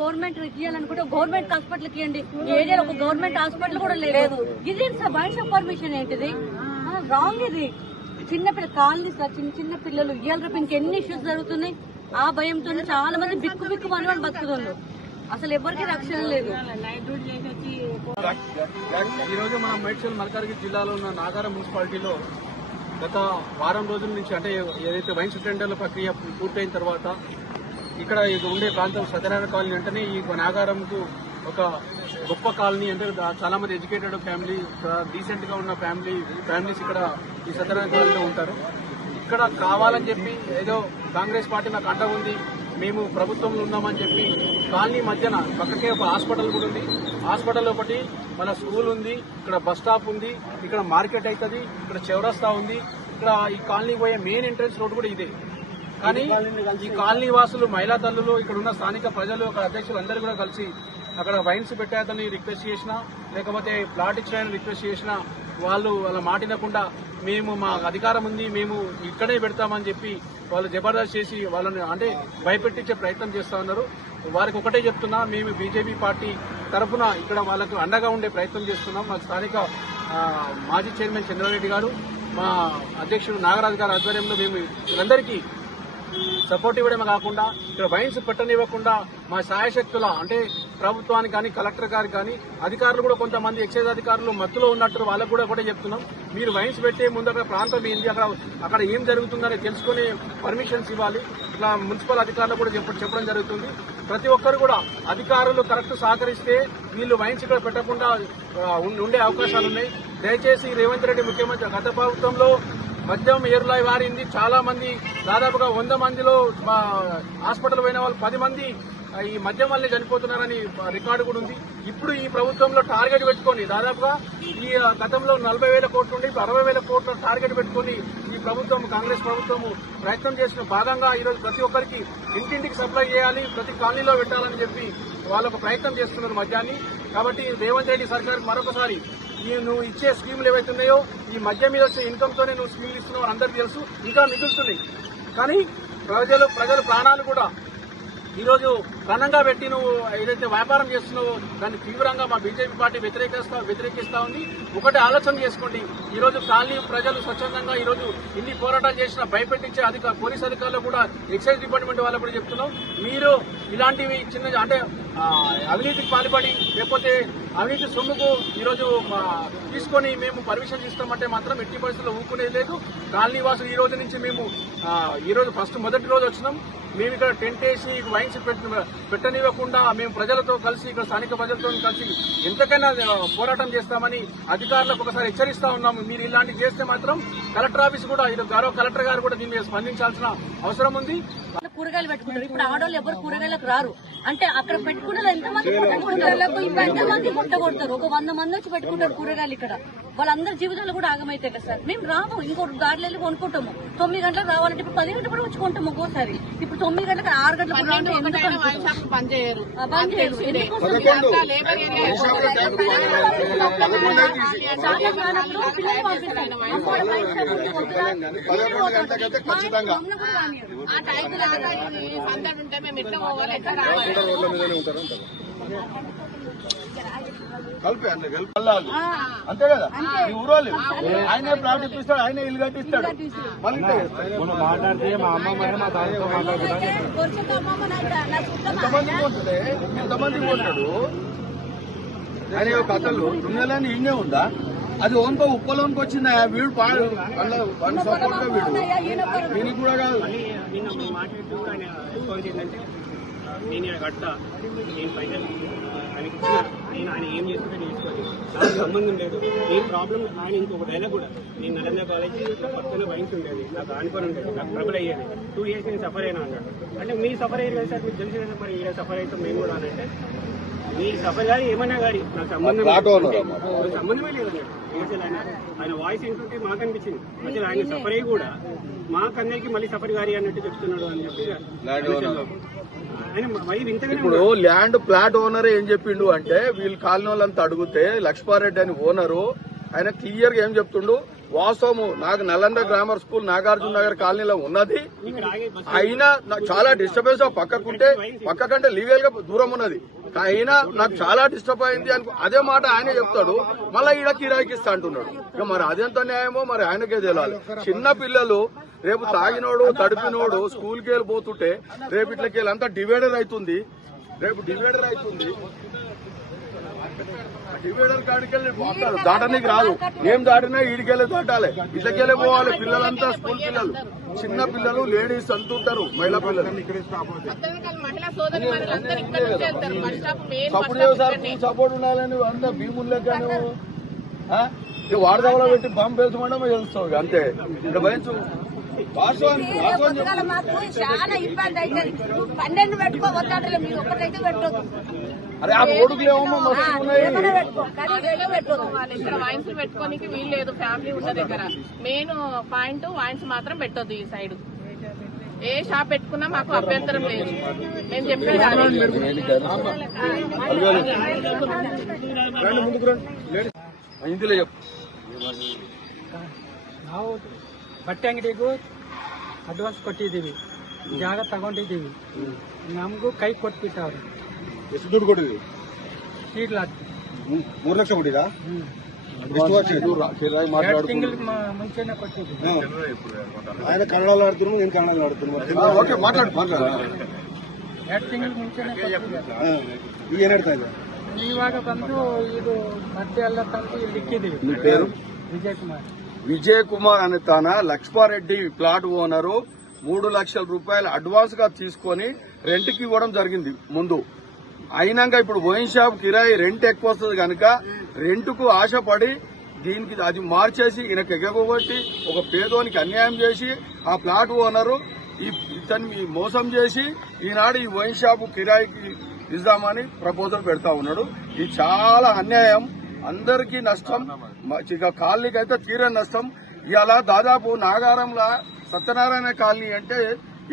Government ఇవ్వాలనుకుంటే government హాస్పిటల్కి ఇవ్వండి ఏరియాలో ఒక గవర్నమెంట్ హాస్పిటల్ కూడా లేదు. ఇది ఆఫ్ పర్మిషన్ ఏంటిది? రాంగ్ ఇది. చిన్న పిల్ల కాలనీ సార్ చిన్న చిన్న పిల్లలు ఇవాళ రేపు ఇంకెన్ని ఇష్యూస్ జరుగుతున్నాయి? ఆ భయంతో చాలా మంది బిక్కు బిక్కు మన బతుకుతున్నారు. అసలు ఎవరికి రక్షణ లేదు. ఈ రోజు మనం మేడ్చల్ మల్కార్గి జిల్లాలో ఉన్న నాగారం మున్సిపాలిటీలో గత వారం రోజుల నుంచి అంటే ఏదైతే వైన్స్ టెండర్ల ప్రక్రియ పూర్తయిన తర్వాత ఇక్కడ ఉండే ప్రాంతం సత్యనారాయణ కాలనీ అంటేనే ఈ నాగారంకు ఒక గొప్ప కాలనీ అంటే చాలా మంది ఎడ్యుకేటెడ్ ఫ్యామిలీ డీసెంట్గా ఉన్న ఫ్యామిలీ ఫ్యామిలీస్ ఇక్కడ ఈ సత్యనారాయణ కాలనీలో ఉంటారు. ఇక్కడ కావాలని చెప్పి ఏదో కాంగ్రెస్ పార్టీ నాకు అండ ఉంది మేము ప్రభుత్వంలో ఉన్నామని చెప్పి కాలనీ మధ్యన పక్కకే ఒక హాస్పిటల్ కూడా ఉంది. హాస్పిటల్ ఒకటి మన స్కూల్ ఉంది ఇక్కడ బస్ స్టాప్ ఉంది ఇక్కడ మార్కెట్ అవుతుంది ఇక్కడ చౌరస్తా ఉంది. ఇక్కడ ఈ కాలనీ పోయే మెయిన్ ఎంట్రన్స్ రోడ్ కూడా ఇదే. కానీ ఈ కాలనీ వాసులు మహిళా తల్లులు ఇక్కడ ఉన్న స్థానిక ప్రజలు అక్కడ అధ్యక్షులు అందరూ కూడా కలిసి అక్కడ వైన్స్ పెట్టేదని రిక్వెస్ట్ చేసినా లేకపోతే ప్లాట్ ఇచ్చాయని రిక్వెస్ట్ చేసినా వాళ్ళు వాళ్ళ మాటినకుండా మేము మా అధికారం ఉంది మేము ఇక్కడే పెడతామని చెప్పి వాళ్ళు జబర్దస్త్ చేసి వాళ్ళని అంటే భయపెట్టించే ప్రయత్నం చేస్తా ఉన్నారు. వారికి ఒకటే చెప్తున్నా మేము బీజేపీ పార్టీ తరఫున ఇక్కడ వాళ్ళకు అండగా ఉండే ప్రయత్నం చేస్తున్నాం. మా స్థానిక మాజీ చైర్మన్ చంద్రారెడ్డి గారు మా అధ్యక్షుడు నాగరాజు గారి ఆధ్వర్యంలో మేము వీళ్ళందరికీ సపోర్ట్ ఇవ్వడమే కాకుండా ఇక్కడ వైన్స్ పెట్టనివ్వకుండా మా సాయశక్తుల అంటే ప్రభుత్వానికి కానీ కలెక్టర్ గారికి కానీ అధికారులు కూడా కొంతమంది ఎక్సైజ్ అధికారులు మత్తులో ఉన్నట్టు వాళ్ళకు కూడా కూడా చెప్తున్నాం. మీరు వైన్స్ పెట్టే ముందు అక్కడ ప్రాంతం ఏంది అక్కడ అక్కడ ఏం జరుగుతుందని తెలుసుకుని పర్మిషన్స్ ఇవ్వాలి. ఇట్లా మున్సిపల్ అధికారులు కూడా చెప్పడం జరుగుతుంది. ప్రతి ఒక్కరు కూడా అధికారులు కరెక్ట్ సహకరిస్తే వీళ్ళు వైన్స్ ఇక్కడ పెట్టకుండా ఉండే అవకాశాలు ఉన్నాయి. దయచేసి రేవంత్ రెడ్డి ముఖ్యమంత్రి గత ప్రభుత్వంలో మద్యం ఏరులాయి వారింది. చాలా మంది దాదాపుగా వంద మందిలో హాస్పిటల్ పోయిన వాళ్ళు పది మంది ఈ మద్యం వల్లే చనిపోతున్నారని రికార్డు కూడా ఉంది. ఇప్పుడు ఈ ప్రభుత్వంలో టార్గెట్ పెట్టుకొని దాదాపుగా ఈ గతంలో నలభై వేల కోట్ల నుండి అరవై వేల కోట్ల టార్గెట్ పెట్టుకొని ఈ ప్రభుత్వం కాంగ్రెస్ ప్రభుత్వం ప్రయత్నం చేసిన భాగంగా ఈరోజు ప్రతి ఒక్కరికి ఇంటింటికి సప్లై చేయాలి ప్రతి కాలనీలో పెట్టాలని చెప్పి వాళ్ళొక ప్రయత్నం చేస్తున్నారు మద్యాన్ని. కాబట్టి రేవంత్ రెడ్డి సర్కార్ మరొకసారి ఈ నువ్వు ఇచ్చే స్కీములు ఏవైతే ఉన్నాయో ఈ మధ్య మీద వచ్చే ఇన్కమ్తోనే నువ్వు స్కీములు ఇస్తున్నావు అందరికీ తెలుసు. ఇంకా మిగులుతున్నాయి. కానీ ప్రజలు ప్రజల ప్రాణాలు కూడా ఈరోజు ఘనంగా పెట్టి నువ్వు ఏదైతే వ్యాపారం చేస్తున్నావో దాన్ని తీవ్రంగా మా బీజేపీ పార్టీ వ్యతిరేకిస్తా వ్యతిరేకిస్తా ఉంది. ఒకటి ఆలోచన చేసుకోండి. ఈరోజు ఖాళీ ప్రజలు స్వచ్ఛందంగా ఈరోజు ఇన్ని పోరాటాలు చేసిన భయపెట్టించే అధిక పోలీస్ అధికారులు కూడా ఎక్సైజ్ డిపార్ట్మెంట్ వాళ్ళు కూడా చెప్తున్నాం. మీరు ఇలాంటివి చిన్న అంటే అవినీతికి పాల్పడి లేకపోతే అవినీతి సొమ్ముకు ఈరోజు తీసుకొని మేము పర్మిషన్ ఇస్తామంటే మాత్రం ఎట్టి పరిస్థితుల్లో ఊరుకునేది లేదు. కాలనీవాసులు ఈ రోజు నుంచి మేము ఈరోజు ఫస్ట్ మొదటి రోజు వచ్చినాం. మేము ఇక్కడ టెంట్ వేసి వైన్స్ పెట్టనివ్వకుండా మేము ప్రజలతో కలిసి ఇక్కడ స్థానిక ప్రజలతో కలిసి ఎంతకైనా పోరాటం చేస్తామని అధికారులకు ఒకసారి హెచ్చరిస్తా ఉన్నాము. మీరు ఇలాంటివి చేస్తే మాత్రం కలెక్టర్ ఆఫీస్ కూడా ఇది గౌరవ కలెక్టర్ గారు కూడా దీని మీద స్పందించాల్సిన అవసరం ఉంది. కూరగాయలు పెట్టుకుంటారు ఇప్పుడు ఆడవాళ్ళు ఎవరు కూరగాయలకు రారు అంటే అక్కడ పెట్టుకున్న ఎంతమంది ఎంతమంది ముట్ట కొడతారు ఒక వంద మంది వచ్చి పెట్టుకుంటారు కూరగాయలు ఇక్కడ వాళ్ళందరి జీవితాలు కూడా ఆగమైతాయి కదా సార్ మేము రాము ఇంకోటి గాడిలో వెళ్ళి కొనుక్కుంటాము తొమ్మిది గంటలకు రావాలంటే ఇప్పుడు పది గంటలకు కూడా వచ్చి కొంటాము ఒక్కోసారి ఇప్పుడు తొమ్మిది గంటలకు ఆరు గంటలకు చేయరు బంద్ చేయరు ఖచ్చితంగా కలిపి అంటే కలిపి. వెళ్ళాలి. అంతే కదా? ఈ ఊరోళ్ళు. ఆయనే ప్లాట్ ఇప్పిస్తాడు ఆయనే ఇల్లు కట్టిస్తాడు. మళ్ళీ. మాట్లాడితే మా అమ్మ మా తాతతో మాట్లాడుకుంటా ఎంతమంది కొంటుండే ఎంతమంది ఆయన. ఒక కథలు దున్నెలని ఈయనే ఉందా? అది ఓన్కో ఉప్పలోనికి వచ్చిందా వీడు పాడు వన్ సపోర్ట్గా వీడు. దీనికి కూడా కాదు. నేను నేను పైసలు ఆయనకి ఇచ్చిన నేను ఆయన ఏం చేసుకుంటే చేసుకోవాలి నాకు సంబంధం లేదు. నేను ప్రాబ్లం ఆయన ఇంకొక డైలాగ్ కూడా. నేను నరేంద్ర కాలేజ్ పక్కన వైన్స్ ఉండేది నాకు ఆనుకొని ఉండేది నాకు ట్రబుల్ అయ్యేది. టూ ఇయర్స్ నేను సఫర్ అయినా అన్నాడు అంటే మీరు సఫర్ అయ్యారు కదా సార్ మీకు తెలిసి మరి సఫర్ అవుతాం మేము కూడా అని అంటే మీ సఫర్ కానీ ఏమన్నా కానీ నాకు సంబంధం ఫ్లాట్ లేదు. ఓనర్ అంటే నాకు సంబంధమే లేదు అన్నాడు అసలు ఆయన ఆయన వాయిస్ ఏంటంటే మాకు అనిపించింది. అసలు ఆయన సఫర్ అయ్యి కూడా మాకందరికి మళ్ళీ సఫర్ గారి అన్నట్టు చెప్తున్నాడు అని చెప్పి మరి ఇప్పుడు ల్యాండ్ ప్లాట్ ఓనర్ ఏం చెప్పిండు అంటే వీళ్ళు కాలనీ వాళ్ళంతా అడిగితే లక్ష్మారెడ్డి అని ఓనరు ఆయన క్లియర్గా ఏం చెప్తుండు? వాస్తవము నాకు నలంద గ్రామర్ స్కూల్ నాగార్జున నగర్ కాలనీలో ఉన్నది. అయినా నాకు చాలా డిస్టర్బెన్స్ పక్కకుంటే పక్క కంటే లీగల్గా దూరం ఉన్నది. అయినా నాకు చాలా డిస్టర్బ్ అయింది అని అదే మాట ఆయన చెప్తాడు. మళ్ళీ ఈడ కిరాయికిస్తా అంటున్నాడు. ఇక మరి అదెంత న్యాయమో మరి ఆయనకే తెలియాలి చిన్న పిల్లలు రేపు తాగినోడు తడిపినోడు స్కూల్కి వెళ్ళిపోతుంటే రేపు ఇట్లకి వెళ్ళి అంతా డివైడర్ అవుతుంది. రేపు డివైడర్ అవుతుంది. డివైడర్ కాడికెళ్ళి పోతారు. రాదు. ఏం దాటినా ఈడికెళ్ళి దాటాలి. ఇళ్ళకెళ్ళి పోవాలి. పిల్లలంతా స్కూల్ పిల్లలు. చిన్న పిల్లలు లేడీస్ అంటుంటారు మహిళా పిల్లలు. Support sir. సపోర్ట్ ఉండాలని అంతా భీముల్లో కానీ వాడదావలో పెట్టి బాంబు పేల్చమంటే తెలుస్తావు అంతే. ఇక్కడ భయించు మాకు చాలా ఇబ్బంది అవుతుంది పన్నెండు మీరు ఒకటైతే అరే ఆ పెట్టుకో ఇక్కడ వైన్స్ పెట్టుకోనికి వీలు లేదు ఫ్యామిలీ ఉన్న దగ్గర. మెయిన్ పాయింట్ వైన్స్ మాత్రం పెట్టొద్దు ఈ సైడ్. ఏ షాప్ పెట్టుకున్నా మాకు అభ్యంతరం లేదు. మేము చెప్పేది అదే. రండి ముందుకు రండి. లేడీస్. హిందీలో చెప్పు. ಬಟ್ಟೆ ಅಂಗಡಿಗೂ ಅಡ್ವಾನ್ಸ್ ಕೊಟ್ಟಿದ್ದೀವಿ ಜಾಗ ತಗೊಂಡಿದ್ದೀವಿ ನಮಗೂ ಕೈ ಕೊಟ್ಬಿಟ್ಟವ್ರೆ ಎಷ್ಟು ದುಡ್ಡು ಕೊಟ್ಟಿದ್ರಿ ಸೀಡ್ ಲಾಕ್ ಮೂರ್- ಮೂರ್ ಲಕ್ಷ ಕೊಟ್ಟಿರಾ ಹ್ಮ್ ಎಷ್ಟು ವರ್ಷ ಇದು? కిరాయి ಎರಡು మాట్లాడుకుంటూ ತಿಂಗಳಿಗೆ ಮುಂಚೆನೆ ಕೊಟ್ಟಿದ್ದೀವಿ ಹಾ. ఆయన కన్నడలో ఆడుతున్నాను నేను కన్నడలో ఆడుతున్నాను ఆ, ఓకే మాట్లాడు మాట్లాడు ಎರಡು ತಿಂಗಳ ಮುಂಚೆನೆ ಕೊಟ್ಟಿದ್ದೀವಿ ಹಾ. ಈಗ ಏನ್ ಹೇಳ್ತಾ ಇದೆ ಇವಾಗ ಬಂದು ಇದು ಬಟ್ಟೆ ಎಲ್ಲ ತಂದು ಇಲ್ಲಿ ಇಕ್ಕಿದ್ದೀವಿ నీ పేరు ವಿಜಯ್ ಕುಮಾರ್ విజయ్ కుమార్ అనే తన లక్ష్మారెడ్డి ప్లాట్ ఓనరు మూడు లక్షల రూపాయలు అడ్వాన్స్గా తీసుకొని రెంట్కి ఇవ్వడం జరిగింది ముందు. అయినాక ఇప్పుడు వైన్ షాప్ కిరాయి రెంట్ ఎక్కువ వస్తుంది కనుక రెంట్కు ఆశపడి దీనికి అది మార్చేసి ఈయనకు ఎగగొట్టి ఒక పేదోనికి అన్యాయం చేసి ఆ ప్లాట్ ఓనరు ఈ ఇతన్ని మోసం చేసి ఈనాడు ఈ వైన్ షాప్ కిరాయికి ఇద్దామని ప్రపోజల్ పెడతా ఉన్నాడు. ఇది చాలా అన్యాయం. అందరికీ నష్టం. ఇక కాలనీకి అయితే తీరని నష్టం. ఇలా దాదాపు నాగారంలో సత్యనారాయణ కాలనీ అంటే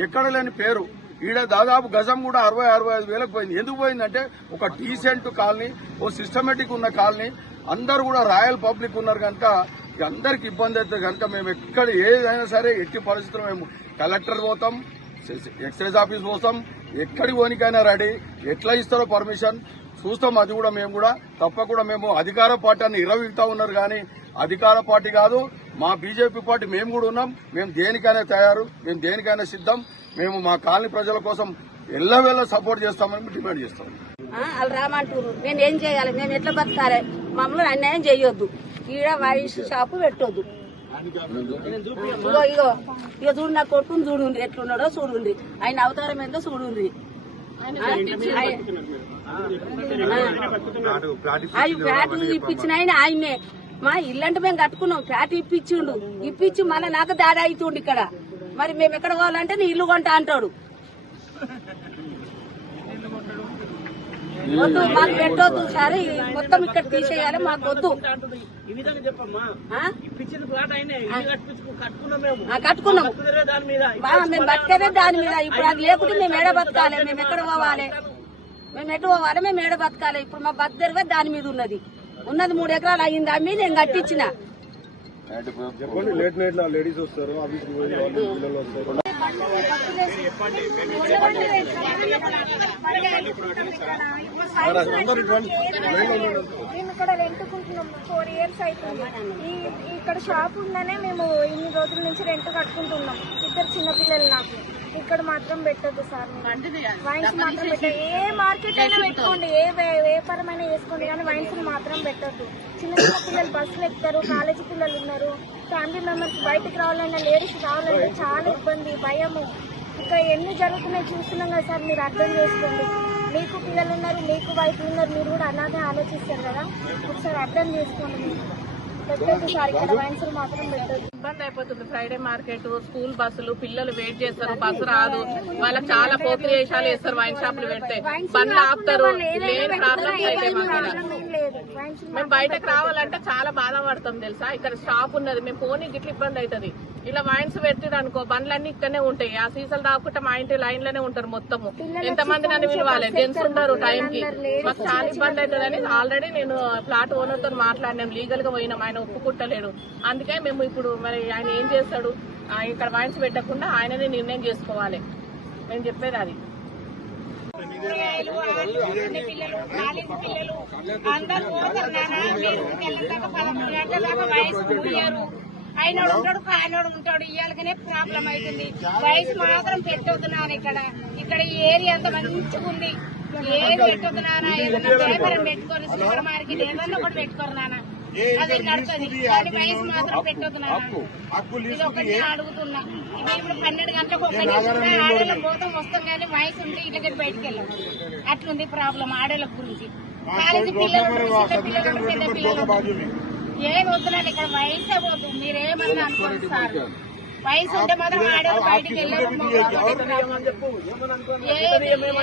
ఎక్కడ లేని పేరు. ఈడ దాదాపు గజం కూడా అరవై అరవై ఐదు వేలకు పోయింది. ఎందుకు పోయిందంటే ఒక డీసెంట్ కాలనీ ఓ సిస్టమేటిక్ ఉన్న కాలనీ. అందరు కూడా రాయల్ పబ్లిక్ ఉన్నారు కనుక అందరికి ఇబ్బంది అవుతుంది కనుక మేము ఎక్కడ ఏదైనా సరే ఎట్టి పరిస్థితులు మేము కలెక్టర్ పోతాం ఎక్సైజ్ ఆఫీస్ పోతాం ఎక్కడికి పోనికైనా రెడీ. ఎట్లా ఇస్తారో పర్మిషన్? చూస్తాం అది కూడా మేము కూడా. తప్పకుండా మేము అధికార పార్టీ అని ఇరవిగుతా ఉన్నారు కానీ అధికార పార్టీ కాదు మా బీజేపీ పార్టీ మేము కూడా ఉన్నాం. మేము దేనికైనా తయారు మేము దేనికైనా సిద్ధం. మేము మా కాలనీ ప్రజల కోసం ఎల్లవేళ సపోర్ట్ చేస్తామని డిమాండ్ చేస్తాం. ఆ, వాళ్ళు రామంటారు నేను ఏం చేయాలి? మేము ఎట్లా బతకాలి? మమ్మల్ని అన్యాయం చేయొద్దు. ఈడ వైన్స్ షాపు పెట్టొద్దు. ఇగో ఇగో ఇగో చూడు నా కొట్టుని చూడుండ్రి ఎట్లున్నాడో చూడుండ్రి ఆయన అవతారం ఏందో చూడుండ్రి ఈ ఫ్లాట్ ఇప్పించిన ఆయన ఆయనే మా ఇల్లంటే మేము కట్టుకున్నాం. ఫ్లాట్ ఇప్పించిండు. ఇప్పించి మళ్ళీ నాకు దాడి అవుతుండు ఇక్కడ. మరి మేము ఎక్కడ పోవాలంటే నీ ఇల్లు కొంటా అంటాడు. వద్దు మాకు పెట్టొద్దు. సరే మొత్తం ఇక్కడ తీసేయాలి మాకు వద్దు. కట్టుకున్నాం మేము బతికేదే దాని మీద. ఇప్పుడు అది లేకుంటే మేము ఏడ బతకాలి? మేము ఎక్కడ పోవాలి? మేము ఎటు పోవాలి మేము ఏడ బతకాలి. ఇప్పుడు మా బతికే దాని మీద ఉన్నది. ఉన్నది మూడు ఎకరాలు అయ్యింది అమ్మి నేను కట్టించిన. చెప్పండి లేట్ ఫోర్ ఇయర్స్ అవుతుంది. ఈ ఇక్కడ షాప్ ఉందనే మేము ఇన్ని రోజుల నుంచి రెంట్ కట్టుకుంటున్నాం. ఇద్దరు చిన్నపిల్లలు నాకు. ఇక్కడ మాత్రం పెట్టద్దు సార్ వైన్స్ మాత్రం పెట్టదు ఏ మార్కెట్ అయినా పెట్టుకోండి. ఏ వ్యాపారమైనా వేసుకోండి కానీ వైన్స్ మాత్రం పెట్టద్దు. చిన్న చిన్న పిల్లలు బస్సులు ఎక్కుతారు. కాలేజీ పిల్లలు ఉన్నారు. ఫ్యామిలీ మెంబర్స్ బయటకు రావాలన్నా లేడీస్ రావాలంటే చాలా ఇబ్బంది భయము. ఇక్కడ ఎన్ని జరుగుతున్నాయి చూస్తున్నాం కదా సార్ మీరు అర్థం చేసుకోండి. మీకు పిల్లలు ఉన్నారు మీకు వైఫ్ ఉన్నారు మీరు కూడా అలాగే ఆలోచిస్తారు కదా? ఒకసారి అర్థం చేసుకోండి పెట్టొద్దు సార్ ఇక్కడ వైన్స్ మాత్రం పెట్టొద్దు. ఇబ్బంది అయిపోతుంది. ఫ్రైడే మార్కెట్ స్కూల్ బస్సులు పిల్లలు వెయిట్ చేస్తారు బస్సు రాదు. వాళ్ళకి చాలా పోకిరి వేషాలు వేస్తారు వైన్ షాపులు పెడితే. బండ్లు ఆపుతారు. లేని ప్రాబ్లమ్స్ అయితే మేము బయటకు రావాలంటే చాలా బాధపడతాం తెలుసా? ఇక్కడ షాప్ ఉన్నది. మేము పోనీ గిట్ల ఇబ్బంది అవుతుంది ఇలా వైన్స్ పెట్టిరు అనుకో బండ్లన్నీ ఇక్కడనే ఉంటాయి. ఆ సీసాలు దాక్కుంటే మా ఇంటి లైన్లోనే ఉంటారు మొత్తము. ఎంత మంది నన్ను పిలవాలి? జెంట్స్ ఉంటారు టైం కి. మాకు చాలా ఇబ్బంది అవుతుందని ఆల్రెడీ నేను ఫ్లాట్ ఓనర్తో మాట్లాడినాం. లీగల్గా పోయినాం. ఆయన ఒప్పుకుంటలేడు అందుకే మేము ఇప్పుడు మరి ఆయన ఏం చేస్తాడు? ఆ, ఇక్కడ వైన్స్ పెట్టకుండా ఆయననే నిర్ణయం చేసుకోవాలి. మేము చెప్పేది అది. ఆయన పిల్లలు కాలేజీ పిల్లలు అందరూ పోతారు నాన్న మీరు తెల్లందాక పదకొండు గంటల దాకా వయసు ఆయనోడు ఉంటాడు కాయనోడు ఉంటాడు ఇవాళకనే ప్రాబ్లం అవుతుంది వయసు మాత్రం పెట్టొద్దు ఇక్కడ ఇక్కడ ఈ ఏరియా అంత మంచిగా ఉంది ఏం పెట్టొద్దు నాన్న ఏదైనా పేపర్ పెట్టుకొని సూపర్ మార్కెట్ ఏదన్నా ఒకటి పెట్టుకోరు నాన్న. అది నడుతుంది మాత్రం ఇది ఒకటి నేను అడుగుతున్నా. ఇది ఇప్పుడు పన్నెండు గంటలకు ఒకటి ఆడేళ్ళకి పోతాం వస్తాం కానీ వయసు ఉంటే ఇళ్ళకి బయటకు వెళ్ళాం. అట్లుంది ప్రాబ్లం ఆడేళ్ళ గురించి. కాలేజీ పిల్లలు చిన్న పిల్లలు పెద్ద పిల్లలు. ఏం వద్దునండి ఇక్కడ వయసే పోదు. మీరేమన్నా అనుకోండి సార్. వయసు ఉంటే మాత్రం ఆడేళ్ళు బయటికి వెళ్ళారు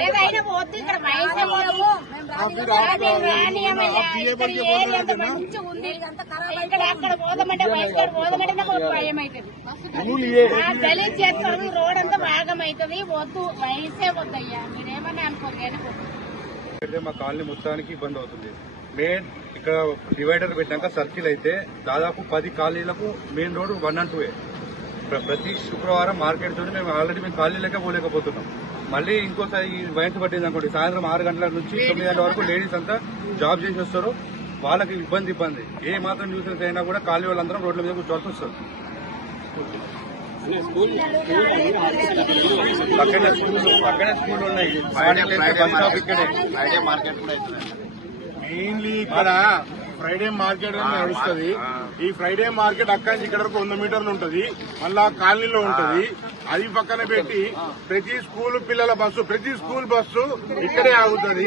ఏదైనా పోద్దు ఇక్కడ వయసే పోదు. ఈ రోడ్ అంతా భాగం అవుతుంది వద్దు వయసే వద్దయ్యా. మీరేమన్నా. అయితే మా కాలనీ మొత్తానికి ఇబ్బంది అవుతుంది. మెయిన్ ఇక్కడ డివైడర్ పెట్టాక సర్కిల్ అయితే దాదాపు పది కాలనీలకు main road one and two ప్రతి శుక్రవారం మార్కెట్ తోటి మేము ఆల్రెడీ మేము కాలనీలకే పోలేకపోతున్నాం. మళ్ళీ ఇంకోసారి వయసు పట్టింది అనుకోండి. సాయంత్రం ఆరు గంటల నుంచి తొమ్మిది గంటల వరకు లేడీస్ అంతా జాబ్ చేసి వస్తారు. వాళ్ళకి ఇబ్బంది ఇబ్బంది. ఏ మాత్రం న్యూసెన్స్ అయినా కూడా కాలనీ వాళ్ళందరం రోడ్ల మీద కూర్చోవాల్సి వస్తారు పక్కనే స్కూల్ పక్కనే స్కూల్ ఉన్నాయి. మెయిన్లీ ఇక్కడ. ఫ్రైడే మార్కెట్ అని నడుస్తుంది. ఈ ఫ్రైడే మార్కెట్ అక్కడి నుంచి ఇక్కడ వరకు వంద మీటర్లు ఉంటది. మళ్ళా కాలనీలో ఉంటది. అది పక్కన పెట్టి ప్రతి స్కూల్ పిల్లల బస్సు ప్రతి స్కూల్ బస్సు ఇక్కడే ఆగుతుంది.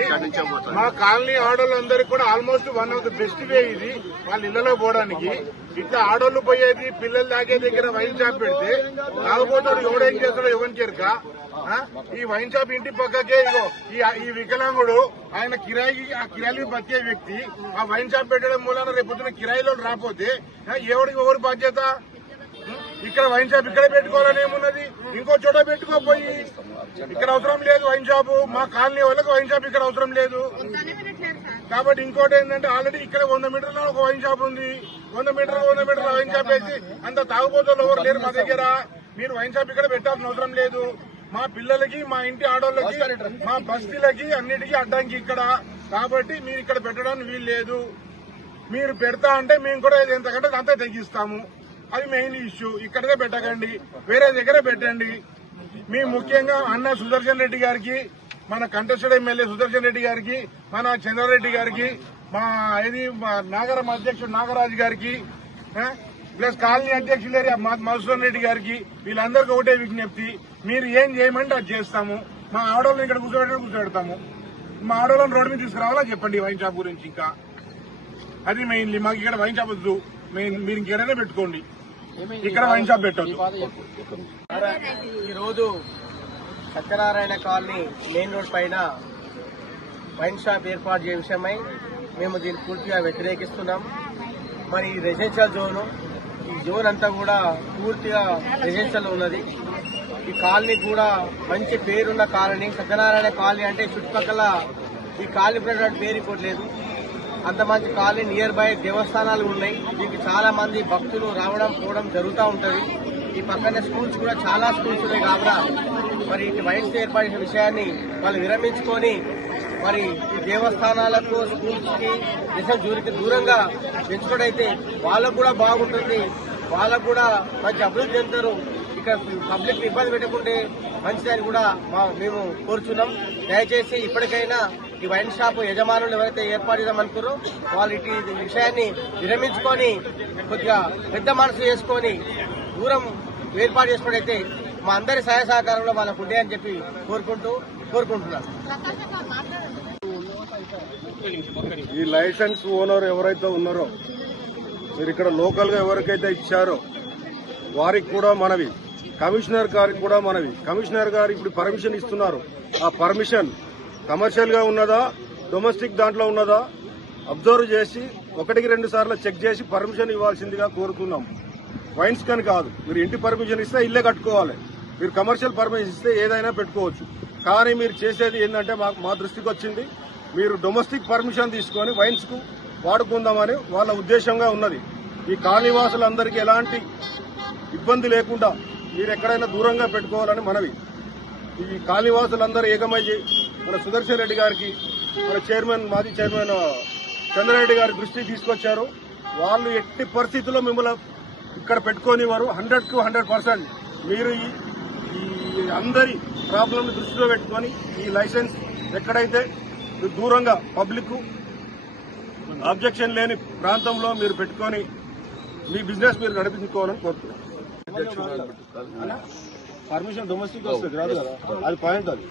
మా కాలనీ ఆడోళ్ళందరికీ కూడా almost one of the best way ఇది వాళ్ళ ఇళ్ళలో పోవడానికి. ఇట్లా ఆడోళ్ళు పోయేది పిల్లలు తాగే దగ్గర వైన్ షాప్ పెడితే తాగుపోతాడు ఎవడేం చేస్తాడో ఎవరికి ఎరక ఆ? ఈ వైన్ షాప్ ఇంటి పక్కకే ఇగో ఈ ఈ వికలాంగుడు ఆయన కిరాయి ఆ కిరాయిలు బతికే వ్యక్తి ఆ వైన్ షాప్ పెట్టడం మూలన రేపు కిరాయిలో రాపోతే ఎవరికి ఎవరు బాధ్యత? ఇక్కడ వైన్ షాప్ ఇక్కడ పెట్టుకోవాలని ఏమున్నది? ఇంకో చోట పెట్టుకోపోయి ఇక్కడ అవసరం లేదు వైన్ షాప్ మా కాలనీ వాళ్ళకి వైన్ షాప్ ఇక్కడ అవసరం లేదు. కాబట్టి ఇంకోటి ఏంటంటే ఆల్రెడీ ఇక్కడ వంద మీటర్ల ఒక వైన్ షాప్ ఉంది. వంద మీటర్ల వంద మీటర్ల వైన్ షాప్ వేసి అంత తాగుబోతులు ఎవరు లేరు మా దగ్గర. మీరు వైన్ షాప్ ఇక్కడ పెట్టాల్సిన అవసరం లేదు. మా పిల్లలకి మా ఇంటి ఆడోళ్ళకి మా బస్తీలకి అన్నిటికీ అడ్డంకి ఇక్కడ. కాబట్టి మీరు ఇక్కడ పెట్టడానికి వీలు లేదు. మీరు పెడతా అంటే మేము కూడా ఎంతకంటే అంతా తగ్గిస్తాము అది మెయిన్ ఇష్యూ. ఇక్కడే పెట్టకండి. వేరే దగ్గర పెట్టండి. మీ ముఖ్యంగా అన్న సుదర్శన్ రెడ్డి గారికి మన కంటెస్టెడ్ ఎమ్మెల్యే సుదర్శన్ రెడ్డి గారికి మన చంద్రారెడ్డి గారికి మా ఇది మా నాగరం అధ్యక్షుడు నాగరాజు గారికి ప్లస్ కాలనీ అధ్యక్షులు ఏరియా మధుసూదన్ రెడ్డి గారికి వీళ్ళందరికీ ఒకటే విజ్ఞప్తి. మీరు ఏం చేయమంటే అది చేస్తాము. మా ఆడవాళ్ళని ఇక్కడ కూర్చోబెట్టి కూర్చోబెడతాము. మా ఆడవాళ్ళని రోడ్డు మీద తీసుకురావాలా చెప్పండి వైన్ షాప్ గురించి ఇంకా? అది మెయిన్లీ మాకు ఇక్కడ వైన్ షాప్ వద్దు. మెయిన్ మీరు ఇంకేదైనా పెట్టుకోండి. ఇక్కడ వైన్ షాప్ పెట్టొద్దు. ఈరోజు సత్యనారాయణ కాలనీ మెయిన్ రోడ్ పైన వైన్ షాప్ ఏర్పాటు చేసే విషయమై మేము దీన్ని పూర్తిగా వ్యతిరేకిస్తున్నాం. మరి రెసిడెన్షియల్ జోన్ ఈ జోన్ అంతా కూడా పూర్తిగా రెసిడెన్షియల్ ఉన్నది. ఈ కాలనీ కూడా మంచి పేరున్న కాలనీ. సత్యనారాయణ కాలనీ అంటే చుట్టుపక్కల ఈ కాలనీ పేరు ఇంకోటి లేదు. అంత మంచి కాలనీ నియర్ బై దేవస్థానాలు ఉన్నాయి. దీనికి చాలా మంది భక్తులు రావడం పోవడం జరుగుతూ ఉంటుంది. ఈ పక్కనే స్కూల్స్ కూడా చాలా స్కూల్స్ ఉన్నాయి కాబట్టి మరి ఇటు వయసు ఏర్పడిన విషయాన్ని వాళ్ళు విరమించుకొని మరి దేవస్థానాలకు స్కూల్స్కి దేశం జూరికి దూరంగా పెంచుకోడైతే వాళ్ళకు కూడా బాగుంటుంది. వాళ్ళకు కూడా మంచి అభివృద్ధి చెందుతారు. ఇక్కడ పబ్లిక్ ఇబ్బంది పెట్టకుంటే మంచిదని కూడా మా- మేము కోరుచున్నాం. దయచేసి ఇప్పటికైనా ఈ వైన్ షాప్ యజమానులు ఎవరైతే ఏర్పాటు చేద్దామనుకున్నారో వాళ్ళు ఇటు విషయాన్ని విరమించుకొని కొద్దిగా పెద్ద మనసు చేసుకొని దూరం ఏర్పాటు చేసుకున్నట్టయితే మా అందరి సహాయ సహకారంలో వాళ్ళకు ఉండే అని చెప్పి కోరుకుంటూ కోరుకుంటున్నాను. ఈ లైసెన్స్ ఓనర్ ఎవరైతే ఉన్నారో మీరు ఇక్కడ లోకల్గా ఎవరికైతే ఇచ్చారో వారికి కూడా మనవి. కమిషనర్ గారికి కూడా మనవి. కమిషనర్ గారు ఇప్పుడు పర్మిషన్ ఇస్తున్నారు. ఆ పర్మిషన్ కమర్షియల్గా ఉన్నదా డొమెస్టిక్ దాంట్లో ఉన్నదా అబ్జర్వ్ చేసి ఒకటికి రెండు సార్లు చెక్ చేసి పర్మిషన్ ఇవ్వాల్సిందిగా కోరుతున్నాం వైన్స్ కని కాదు. మీరు ఇంటి పర్మిషన్ ఇస్తే ఇల్లే కట్టుకోవాలి. మీరు కమర్షియల్ పర్మిషన్ ఇస్తే ఏదైనా పెట్టుకోవచ్చు. కానీ మీరు చేసేది ఏంటంటే మా మా దృష్టికి వచ్చింది. మీరు డొమెస్టిక్ పర్మిషన్ తీసుకొని వైన్స్కు వాడుకుందామని వాళ్ళ ఉద్దేశంగా ఉన్నది. ఈ కాలనీవాసులందరికీ ఎలాంటి ఇబ్బంది లేకుండా మీరు ఎక్కడైనా దూరంగా పెట్టుకోవాలని మనవి. ఈ కాలనీవాసులందరూ ఏకమయ్యి మన సుదర్శన్ రెడ్డి గారికి మన చైర్మన్ మాజీ చైర్మన్ చంద్రారెడ్డి గారి దృష్టికి తీసుకొచ్చారు. వాళ్ళు ఎట్టి పరిస్థితుల్లో మిమ్మల్ని ఇక్కడ పెట్టుకొని వారు హండ్రెడ్ హండ్రెడ్ పర్సెంట్ మీరు ఈ అందరి ప్రాబ్లం దృష్టిలో పెట్టుకొని ఈ లైసెన్స్ ఎక్కడైతే దూరంగా పబ్లిక్ అబ్జెక్షన్ లేని ప్రాంతంలో మీరు పెట్టుకొని మీ బిజినెస్ మీరు నడిపించుకోవాలని కోరుతున్నాను పర్మిషన్ డొమెస్టిక్ వస్తుంది రాదు కదా? అది పాయింట్ అది.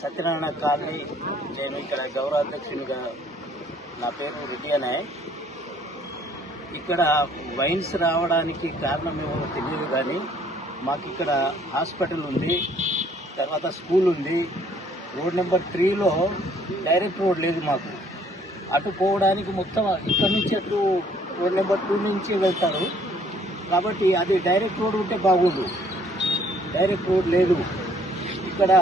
సత్యనారాయణ కాలనీ నేను ఇక్కడ గౌరవ అధ్యక్షునిగా నా పేరు రెడ్డి అనే ఇక్కడ వైన్స్ రావడానికి కారణం ఏమో తెలియదు కానీ మాకు ఇక్కడ హాస్పిటల్ ఉంది తర్వాత స్కూల్ ఉంది. రోడ్ నెంబర్ త్రీలో డైరెక్ట్ రోడ్ లేదు మాకు. అటు పోవడానికి మొత్తం ఇక్కడ నుంచి అటు రోడ్ నెంబర్ టూ నుంచి వెళ్తారు. కాబట్టి అది డైరెక్ట్ రోడ్ ఉంటే బాగుండు డైరెక్ట్ రోడ్ లేదు. ఇక్కడ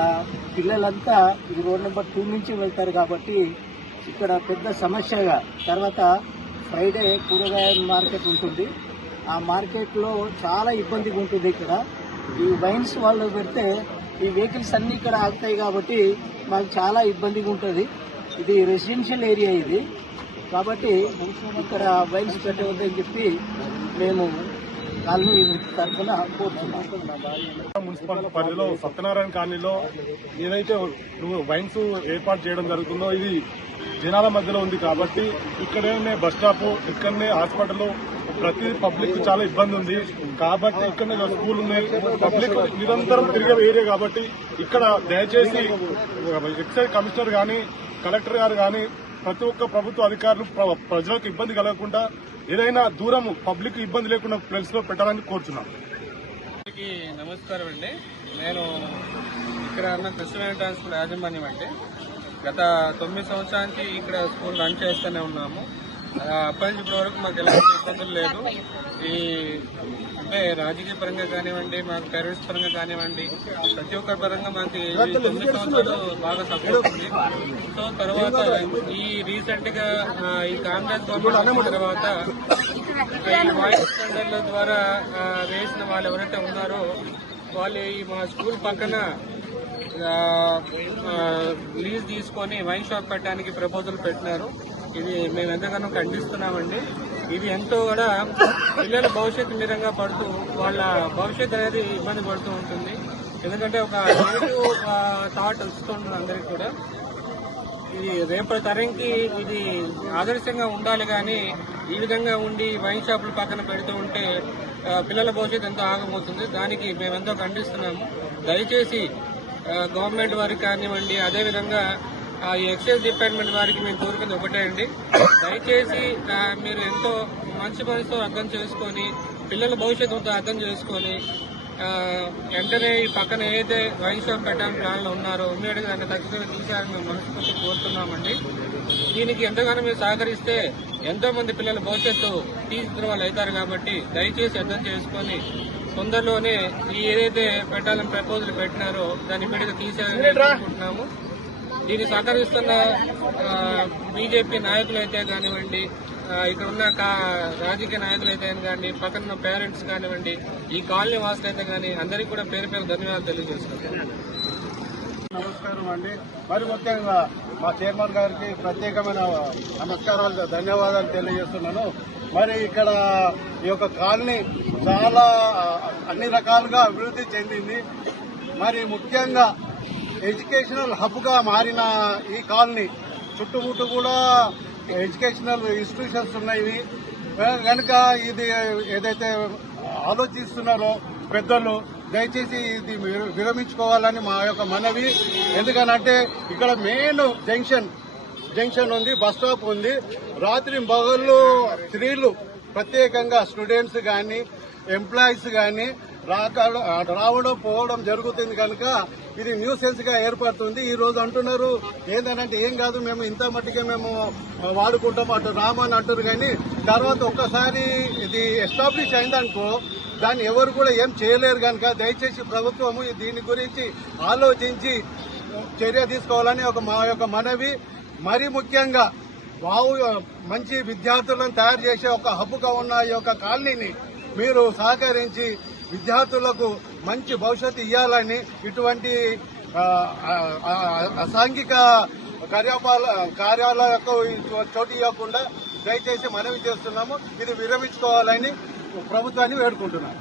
పిల్లలంతా ఈ రోడ్ నెంబర్ టూ నుంచి వెళ్తారు కాబట్టి ఇక్కడ పెద్ద సమస్యగా తర్వాత ఫ్రైడే కూరగాయల మార్కెట్ ఉంటుంది. ఆ మార్కెట్లో చాలా ఇబ్బందిగా ఉంటుంది ఇక్కడ. ఈ వైన్స్ వాళ్ళు పెడితే ఈ వెహికల్స్ అన్నీ ఇక్కడ ఆగుతాయి కాబట్టి మాకు చాలా ఇబ్బందిగా ఉంటుంది. ఇది రెసిడెన్షియల్ ఏరియా ఇది. కాబట్టి ఇక్కడ వైన్స్ పెట్టవద్దని చెప్పి మేము కాలనీ తరఫున కోరుతున్నాం. మున్సిపల్ పరిధిలో సత్యనారాయణ కాలనీలో ఏదైతే నువ్వు వైన్స్ ఏర్పాటు చేయడం జరుగుతుందో ఇది జనాల మధ్యలో ఉంది కాబట్టి ఇక్కడనే బస్ స్టాప్ ఇక్కడనే హాస్పిటల్ ప్రతి పబ్లిక్ చాలా ఇబ్బంది ఉంది. కాబట్టి ఇక్కడనే స్కూల్ ఉన్నాయి పబ్లిక్ నిరంతరం తిరిగే ఏరియా కాబట్టి ఇక్కడ దయచేసి ఎక్సైజ్ కమిషనర్ గాని కలెక్టర్ గారు గాని ప్రతి ఒక్క ప్రభుత్వ అధికారులు ప్ర- ప్రజలకు ఇబ్బంది కలగకుండా ఏదైనా దూరం పబ్లిక్ ఇబ్బంది లేకుండా ప్లేస్లో పెట్టాలని కోరుతున్నాం నమస్కారం అండి. నేను ఇక్కడ ఉన్న కృష్ణ ట్రాన్స్పోర్ట్ యాజమాన్యం అండి. గత తొమ్మిది సంవత్సరానికి ఇక్కడ స్కూల్ రన్ చేస్తూనే ఉన్నాము. అప్పటి నుంచి ఇప్పటి వరకు మాకు ఎలాంటి ఇబ్బందులు లేదు. ఈ అంటే రాజకీయ పరంగా కానివ్వండి మాకు పేరెంట్స్ పరంగా కానివ్వండి ప్రతి ఒక్క పరంగా మాకు తొమ్మిది సంవత్సరాలు బాగా సపోర్ట్ ఉంది. సో తర్వాత ఈ రీసెంట్గా ఈ కాంగ్రెస్ గవర్నమెంట్ తర్వాత ఈ వాయిస్ టెండర్ల ద్వారా వేసిన వాళ్ళు ఎవరైతే ఉన్నారో వాళ్ళు ఈ మా స్కూల్ పక్కన లీజ్ తీసుకొని వైన్ షాప్ పెట్టడానికి ప్రపోజల్ పెట్టినారు. ఇది మేము ఎంతగానో ఖండిస్తున్నామండి. ఇది ఎంతో కూడా పిల్లల భవిష్యత్తు మీరంగా పడుతూ వాళ్ళ భవిష్యత్తు అనేది ఇబ్బంది పడుతూ ఉంటుంది. ఎందుకంటే ఒక నెగిటివ్ థాట్ వస్తుంది అందరికి కూడా. ఇది రేపటి తరంకి ఇది ఆదర్శంగా ఉండాలి కానీ ఈ విధంగా ఉండి వైన్ షాపులు పక్కన పెడుతూ ఉంటే పిల్లల భవిష్యత్తు ఎంతో ఆగమవుతుంది. దానికి మేమెంతో ఖండిస్తున్నాము. దయచేసి గవర్నమెంట్ వారికి కానివ్వండి అదేవిధంగా ఈ ఎక్సైజ్ డిపార్ట్మెంట్ వారికి మేము కోరుకుంది ఒకటే అండి. దయచేసి మీరు ఎంతో మంచి మనసుతో అర్థం చేసుకొని పిల్లల భవిష్యత్తుతో అర్థం చేసుకొని వెంటనే ఈ పక్కన ఏదైతే వైన్ షాప్ పెట్టడానికి ప్లాన్లో ఉన్నారో ఇమ్మీడియట్ దాన్ని తక్షణమే తీసేయాలని మేము మనస్ఫూర్తి కోరుతున్నామండి. దీనికి ఎంతగానో మీరు సహకరిస్తే ఎంతో మంది పిల్లల భవిష్యత్తు తీసుకున్న వాళ్ళు అవుతారు కాబట్టి దయచేసి అర్థం చేసుకొని తొందరలోనే ఈ ఏదైతే పెట్టాలని ప్రపోజల్ పెట్టినారో దాన్ని తీసేయాలని కోరుకుంటున్నాము దీన్ని సహకరిస్తున్న బీజేపీ నాయకులు అయితే కానివ్వండి ఇక్కడ ఉన్న కా- రాజకీయ నాయకులు అయితే కానివ్వండి పక్కన ఉన్న పేరెంట్స్ కానివ్వండి ఈ కాలనీ వాసులు అయితే కానీ అందరికీ కూడా పేరు పేరు ధన్యవాదాలు తెలియజేస్తున్నాను నమస్కారం అండి. మరి ముఖ్యంగా మా చైర్మన్ గారికి ప్రత్యేకమైన నమస్కారాలు ధన్యవాదాలు తెలియజేస్తున్నాను. మరి ఇక్కడ ఈ యొక్క కాలనీ చాలా అన్ని రకాలుగా అభివృద్ధి చెందింది. మరి ముఖ్యంగా ఎడ్యుకేషనల్ హబ్గా మారిన ఈ కాలనీ చుట్టుముట్టు కూడా ఎడ్యుకేషనల్ ఇన్స్టిట్యూషన్స్ ఉన్నాయి. కనుక ఇది ఏదైతే ఆలోచిస్తున్నారో పెద్దలు దయచేసి ఇది విరమించుకోవాలని మా యొక్క మనవి. ఎందుకనంటే ఇక్కడ మెయిన్ జంక్షన్ జంక్షన్ ఉంది బస్ స్టాప్ ఉంది. రాత్రి పగళ్ళు స్త్రీలు ప్రత్యేకంగా స్టూడెంట్స్ కానీ ఎంప్లాయీస్ కానీ రాక రావడం పోవడం జరుగుతుంది కనుక ఇది న్యూసెన్స్గా ఏర్పడుతుంది. ఈ రోజు అంటున్నారు ఏంటంటే ఏం కాదు మేము ఇంత మట్టికే మేము వాడుకుంటాం అటు రామని అంటారు కానీ తర్వాత ఒక్కసారి ఇది ఎస్టాబ్లిష్ అయిందనుకో దాన్ని ఎవరు కూడా ఏం చేయలేరు కనుక దయచేసి ప్రభుత్వము దీని గురించి ఆలోచించి చర్య తీసుకోవాలని ఒక మా యొక్క మనవి. మరీ ముఖ్యంగా వావు మంచి విద్యార్థులను తయారు చేసే ఒక హబ్బుగా ఉన్న ఈ యొక్క కాలనీని మీరు సహకరించి విద్యార్థులకు మంచి భవిష్యత్తు ఇవ్వాలని ఇటువంటి అసాంఘిక కార్యపాల కార్యాలయాలకు చోటు ఇవ్వకుండా దయచేసి మనవి చేస్తున్నాము. ఇది విరమించుకోవాలని ప్రభుత్వాన్ని వేడుకుంటున్నాను